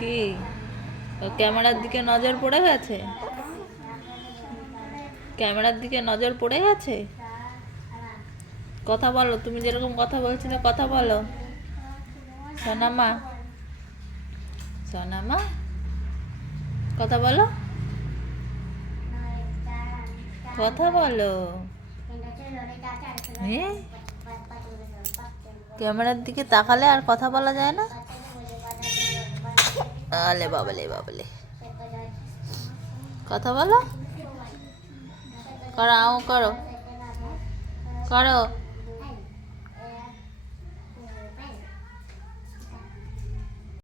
কি ও ক্যামেরার দিকে নজর পড়ে গেছে? ক্যামেরার দিকে নজর পড়ে গেছে? কথা বলো, তুমি যেরকম কথা বলছিলে কথা বলো। সোনামা, সোনামা, কথা বলো, কথা বলো। হ্যাঁ, ক্যামেরার দিকে তাকালে আর কথা বলা যায় না? আলে বাবলে বাবলে, কথা বলো। করো, আও করো, করো।